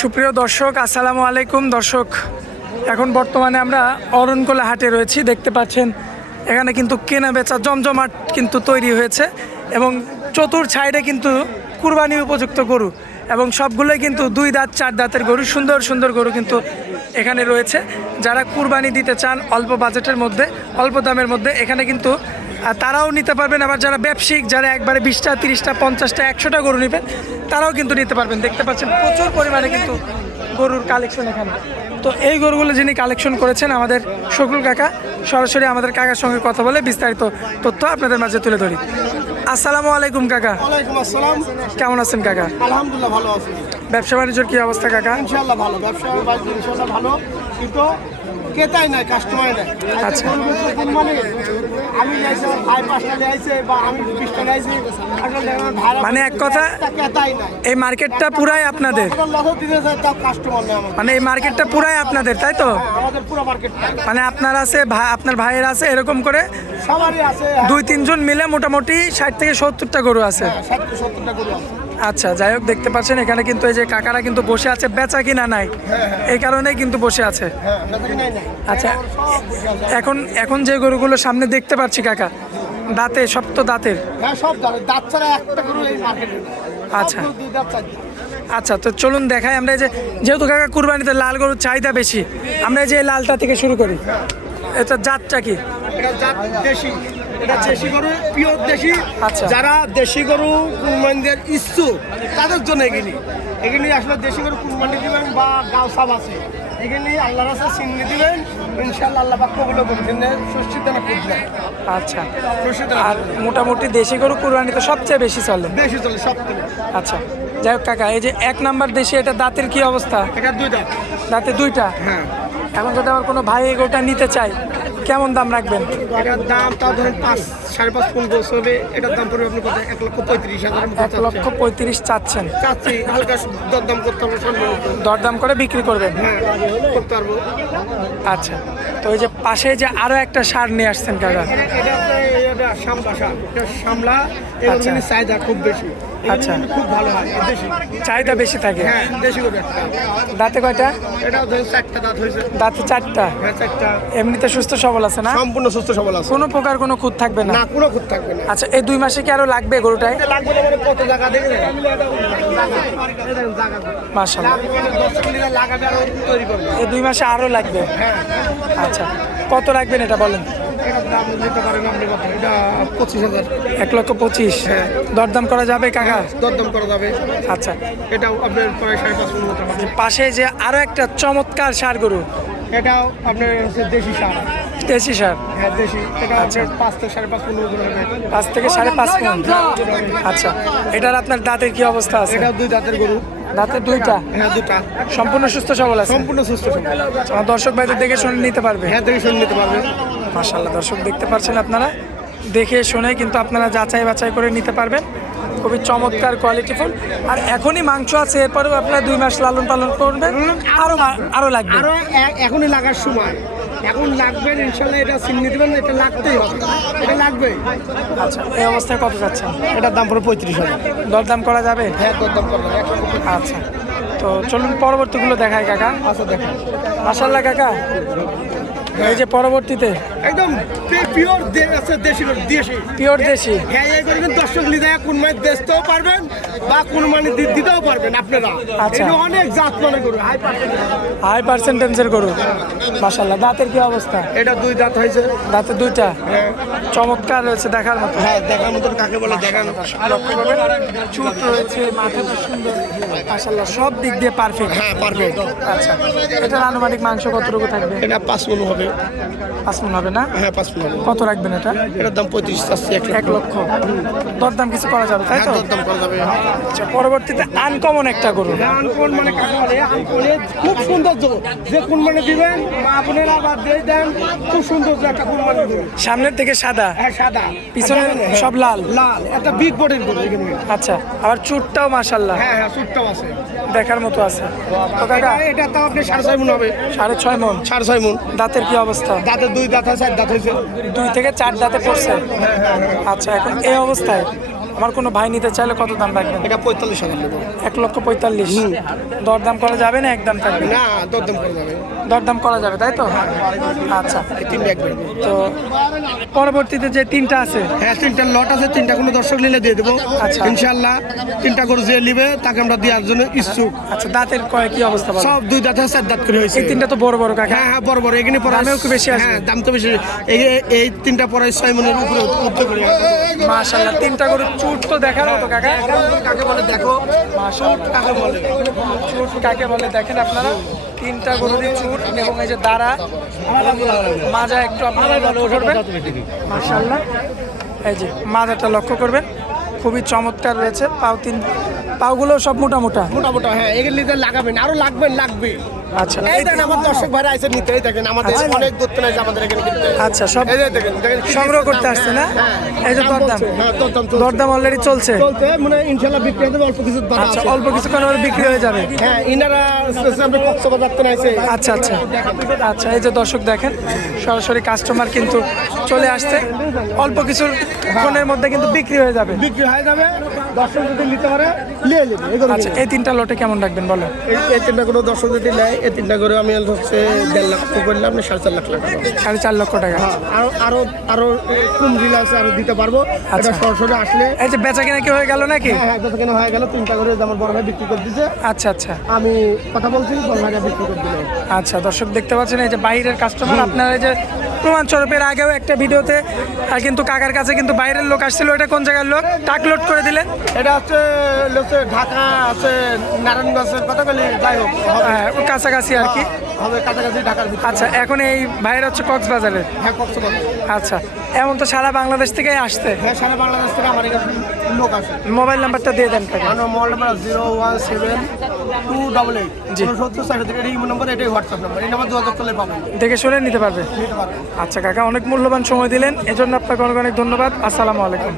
সুপ্রিয় দর্শক, আসসালামু আলাইকুম। দর্শক, এখন বর্তমানে আমরা অরণকোলা হাটে রয়েছি। দেখতে পাচ্ছেন এখানে কিন্তু কেনা বেচা জমজমাট কিন্তু তৈরি হয়েছে এবং চতুর সাইডে কিন্তু কুরবানি উপযুক্ত গরু এবং সবগুলোই কিন্তু 2 দাঁত 4 দাঁতের গরু, সুন্দর সুন্দর গরু কিন্তু এখানে রয়েছে। যারা কুরবানি দিতে চান অল্প বাজেটের মধ্যে, অল্প দামের মধ্যে, এখানে কিন্তু তারাও নিতে পারবেন। আবার যারা ব্যবসায়িক, যারা একবারে 20টা 30টা 50টা 100টা গরু নেবেন, তারাও কিন্তু নিতে পারবেন। দেখতে পাচ্ছেন প্রচুর পরিমাণে কিন্তু গরুর কালেকশন এখানে। তো এই গরুগুলো যিনি কালেকশন করেছেন আমাদের শকুল কাকা, সরাসরি আমাদের কাকার সঙ্গে কথা বলে বিস্তারিত তথ্য আপনাদের মাঝে তুলে ধরি। আসসালামু আলাইকুম কাকা। ওয়ালাইকুম আসসালাম। কেমন আছেন কাকা? আলহামদুলিল্লাহ ভালো আছি। ব্যবসা বাণিজ্যের কি অবস্থা কাকা? ইনশাআল্লাহ ভালো, ব্যবসা বাণিজ্য ইনশাআল্লাহ ভালো, কিন্তু ক্রেতাই নাই, কাস্টমার নাই। আচ্ছা। মানে আমি যাইছি, আমার ভাই 5টা নিয়েছে বা আমি 20টা নিয়েছি, মানে এক কথা ক্রেতাই নাই। এই মার্কেটটা পুরাই আপনাদের, লসও দিতে চাই, তাও কাস্টমার নেই আমার। মানে এই মার্কেটটা পুরাই আপনাদের, তাই তো? আমাদের পুরো মার্কেটটা মানে আপনার আছে, আপনার ভাইয়ের আছে, এরকম করে সবারই আছে। 2-3 জন মিলে মোটামুটি 60 থেকে 70টা গরু আছে। 60-70টা গরু আছে। আচ্ছা, যাই হোক, দেখতে পাচ্ছেন এখানে কিন্তু এই যে কাকারা কিন্তু বসে আছে, বেচা কিনা নাই, এই কারণেই কিন্তু বসে আছে। আচ্ছা, এখন যে গরুগুলো সামনে দেখতে পাচ্ছি কাকা, দাঁতে সব তো দাঁতের? হ্যাঁ, সব দাঁত ছাড়া একটা গরু এই মার্কেটে। আচ্ছা আচ্ছা, তো চলুন দেখাই আমরা। এই যে যেহেতু কাকা কুরবানিতে লাল গরুর চাহিদা বেশি, আমরা এই যে লালটা থেকে শুরু করি। এটা জাতটা কি? এটা জাত দেশি, এটা দেশি গরু, পিওর দেশি। আচ্ছা। যারা দেশি গরু কুরবানিদের ইচ্ছুক তাদের জন্য এগুলি আসলে দেশি গরু কুরবানি দিবেন বা গাও সাব আছে, এগুলি আল্লাহর কাছে চিহ্নি দিবেন, ইনশাআল্লাহ আল্লাহ পাক কবুল করবেন। সুস্থিত না খুঁজবেন। আচ্ছা, আর মোটামুটি দেশি গরু কুরবানিতে সবচেয়ে বেশি চলে? বেশি চলে সব থেকে। আচ্ছা, যাই হোক কাকা, এই যে 1 নাম্বার দেশি, এটা দাঁতের কি অবস্থা? এটা 2 দাঁত। দাঁতে 2টা? হ্যাঁ। এখন যদি আমার কোনো ভাই এই গরুটা নিতে চায়, কেমন দাম রাখবেন? এটার দাম তাও ধরেন 5-5.5 পৌন গোছ হবে। এটার দাম পড়বে আপনার কত? 1,35,000। 1,35,000 চাচ্ছেন? চাচ্ছি, হালকা দরদাম করতে হবে, দরদাম করে বিক্রি করবেন? হ্যাঁ, করতে পারবো। আচ্ছা, তো ওই যে পাশে যে আরো একটা সার নিয়ে আসছেন কাকা, এটা সামলা, এগুলো কিন্তু চাহিদা খুব বেশি। আচ্ছা, খুব ভালো হয়, দেশি চাহিদা বেশি থাকে। হ্যাঁ, দেশি গরু একটা। দাঁতে কয়টা? এটা ধরুন 4টা দাঁত হয়েছে। দাঁতে 4টা? হ্যাঁ, 4টা। এমনিতে সুস্থ সবল আছে না? সম্পূর্ণ সুস্থ সবল আছে, কোনো প্রকার কোনো খুঁত থাকবে না? না, কোনো খুঁত থাকবে না। আচ্ছা, এই 2 মাসে কি আরো লাগবে গরুটায়? লাগবে না, মানে কত জায়গা দেখে মাশাআল্লাহ, লাগাবে আর তৈরি করবে। এই 2 মাসে আরো লাগবে? হ্যাঁ। আচ্ছা, কত রাখবেন এটা বলেন? এটার দাম দিতে পারেন আপনি কত? এটা 25,000। 1,25,000? হ্যাঁ। দরদাম করা যাবে কাকা? দরদাম করা যাবে। আচ্ছা, এটাও আপনার প্রায় 5.5 পৌন মতো হবে। পাশে যে আরো একটা চমৎকার ষাঁড় গরু, এটাও আপনার হচ্ছে দেশি সার। দেশি ষাঁড়? হ্যাঁ, দেশি। এটা আচ্ছা। 5 থেকে 5.5 পৌন মতো হবে। 5 থেকে 5.5 পৌন? আচ্ছা, এটার আপনার দাঁতের কি অবস্থা আছে? এটা 2 দাঁতের গরু। দাঁতে 2টা? হ্যাঁ, 2টা। সম্পূর্ণ সুস্থ সবল আছে? সম্পূর্ণ সুস্থ সবল। আমার দর্শক ভাইদের দেখে শুনে নিতে পারবে? হ্যাঁ, দেখে শুনে নিতে পারবে। মাশাআল্লাহ, দর্শক দেখতে পাচ্ছেন আপনারা, দেখে শুনে কিন্তু আপনারা যাচাই বাছাই করে নিতে পারবেন। খুবই চমৎকার কোয়ালিটিফুল। আর এখনই মাংস আছে, এরপরেও আপনারা 2 মাস লালন পালন করবেন, আরো লাগবে? আরো এখনই লাগার সময়, এখন লাগবে ইনশাল্লাহ। এটা চিহ্নি দেবেন, এটা লাগতেই হবে, এটা লাগবে। আচ্ছা, এই অবস্থায় কত যাচ্ছেন? এটার দাম পড়ে 35,000। দরদাম করা যাবে? হ্যাঁ, দরদাম করবে। আচ্ছা, তো চলুন পরবর্তীগুলো দেখাই কাকা। আচ্ছা, দেখেন। মাশাআল্লাহ কাকা, এই যে পরবর্তীতে একদম পিওর আছে, দেশি গরু, দেশি পিওর দেশি। হ্যাঁ, এই করবেন দর্শক নিতে কুরবানি দিতেও পারবেন বা কুরবানি দিতেও পারবেন আপনারা। আচ্ছা। এটা অনেক জাত মানে গরু, হাই পার্সেন্টেজের গরু। মাশাআল্লাহ, দাঁতের কি অবস্থা? এটা 2 দাঁত হয়েছে। দাঁতে 2টা? হ্যাঁ। চমৎকার রয়েছে, দেখার মতো। হ্যাঁ, দেখার মতন কাকে বলে, দেখার মতো। চুট রয়েছে, মাথাটা সুন্দর, মাশাআল্লাহ সব দিক দিয়ে পারফেক্ট। হ্যাঁ, পারফেক্ট। আচ্ছা, এটার আনুমানিক মাংস কতটুকু থাকবে? এটা 5 মণ হবে। 5 মণ হবে না? হ্যাঁ, 5 মণ হবে। কত রাখবেন এটা? এটার দাম 35 চাচ্ছি, 1 লক্ষ। দরদাম কিছু করা যাবে, তাই তো? হ্যাঁ, দরদাম করা যাবে। আচ্ছা, পরবর্তীতে আনকমন একটা গরু। আনকমন মানে কাকে বলে? আনকমনে খুব সৌন্দর্য, যে কুরবানি দিবেন মা বোনেরা বা দিয়ে দেন, খুব সৌন্দর্য একটা কুরবানি দিবেন। সামনের থেকে সাদা, হ্যাঁ, সাদা, পিছনে সব লাল। লাল একটা বিগ বডির গরু এখানে। আচ্ছা, আবার চুটটাও মাশাআল্লাহ হ্যাঁ, হ্যাঁ, সুটটাও আছে, দেখার মতো আছে। তো কাকা, এটা তাও আপনি 6.5 মণ হবে। 6.5 মণ? 6.5 মণ। দাঁতের কি অবস্থা? দাঁতের 2 দাঁত আছে, 4 দাঁত হয়েছে। 2 থেকে 4 দাঁতে পড়ছে? আচ্ছা, এখন এই অবস্থায় আমার কোনো ভাই নিতে চাইলে কত দাম রাখবেন? এটা 45,000 নেবো। 1,45,000। দরদাম করা যাবে না একদম থাকবে? না, দরদাম করে যাবে। দরদাম করা যাবে তাই তো? আচ্ছা, এই তিনটা একবার তো পরবর্তীতে যে তিনটা আছে, হ্যাঁ, তিনটা লট আছে, তিনটা কোনো দর্শক নিলে দিয়ে দেবো। আচ্ছা। ইনশাল্লাহ তিনটা করে যে নিবে তাকে আমরা দেওয়ার জন্য ইচ্ছুক। আচ্ছা দাঁতের কি অবস্থা বলো? সব 2 দাঁত 4 দাঁত করে হয়েছে। এই তিনটা তো বড় বড় কাকা। হ্যাঁ হ্যাঁ, বড় বড়। এখানে পরে দামেও একটু বেশি আসবে? হ্যাঁ, দাম তো বেশি। এই তিনটা পরে 6 মনের উপরে উঠতে করে। মাশাআল্লাহ, তিনটা গরু চুট তো দেখার মতো কাকা। কাকে বলে দেখো, মাশাআল্লাহ, কাকে বলে চুট কাকে বলে দেখেন আপনারা। তিনটা গরুরই চুট এবং এই যে দাঁড়া মাজা একটু আপনারা লক্ষ্য করবেন। মাশাআল্লাহ, এই যে মাজাটা লক্ষ্য করবেন, খুবই চমৎকার রয়েছে। পাগুলো সব মোটা মোটা। মোটামুটি। হ্যাঁ, এগুলো নিতে লাগাবেন, আরো লাগবে। আচ্ছা, এই দেখেন আমার দর্শক ভাইরা আছে নিতেই দেখেন, আমাদের অনেক দূর থেকে আমাদের এখানে কিনতে। আচ্ছা, সব এই যে দেখেন সংগ্রহ করতে আসছে না? এই যে দরদাম, হ্যাঁ, দরদাম দরদাম অলরেডি চলছে। মানে ইনশাআল্লাহ বিক্রি হবে, অল্প কিছু বাধা আচ্ছা, আছে। অল্প কিছুক্ষণ পরে বিক্রি হয়ে যাবে। হ্যাঁ, ইনারা আমরা কক্সবাজার থেকে আইছে। আচ্ছা আচ্ছা আচ্ছা, এই যে দর্শক দেখেন সরাসরি কাস্টমার কিন্তু চলে আসছে, অল্প কিছু ফোনের মধ্যে কিন্তু বিক্রি হয়ে যাবে। বিক্রি হয়ে যাবে, দর্শক যদি নিতে পারে নিয়ে নেবে। এই আচ্ছা, এই তিনটা লটে কেমন রাখবেন বলো? এই তিনটা করে দর্শক যদি নেয়, এই তিনটা করে আমি হচ্ছে 1.5 লাখ করলে আপনি 4.5 লাখ টাকা। 4.5 লক্ষ টাকা। আরো আরো আরো কম রিল আছে, আরো দিতে পারবো। এটা সরাসরি আসলে এই যে বেচা কেনা কি হয়ে গেল নাকি? হ্যাঁ হ্যাঁ, যত কেন হয়ে গেল, তিনটা করে আমার বড় ভাই বিক্রি করে দিছে। আচ্ছা আচ্ছা আমি কথা বলছি, বড় ভাইরা বিক্রি করে দিল। আচ্ছা, দর্শক দেখতে পাচ্ছেন এই যে বাইরের কাস্টমার। আপনারা এই যে প্রমাণস্বরূপের আগেও একটা ভিডিওতে কিন্তু কাকার কাছে কিন্তু বাইরের লোক আসছিল। এটা কোন জায়গার লোক? টাক লোড করে দিলেন। এটা হচ্ছে ঢাকা আছে, নারায়ণগঞ্জের কথা বলি, যাই হোক হ্যাঁ, কাছাকাছি আর কি। হবে, কাছাকাছি ঢাকার ভিতরে। আচ্ছা, এখন এই ভাইয়ের হচ্ছে কক্সবাজারের। হ্যাঁ, কক্সবাজার। আচ্ছা, এমন তো সারা বাংলাদেশ থেকে আসতে। হ্যাঁ, সারা বাংলাদেশ থেকে আমার এখানে লোক আছে। মোবাইল নাম্বারটা দিয়ে দেন কাকা। আমার মোবাইল নাম্বার 01728 জি। 69 এই নম্বর, এটাই হোয়াটসঅ্যাপ নাম্বার। এই নাম্বার যোগাযোগ করলে পাবেন, দেখে শুনে নিতে পারবে। নিতে পারবেন। আচ্ছা কাকা, অনেক মূল্যবান সময় দিলেন, এজন্য আপনাকে অনেক অনেক ধন্যবাদ। আসসালামু আলাইকুম।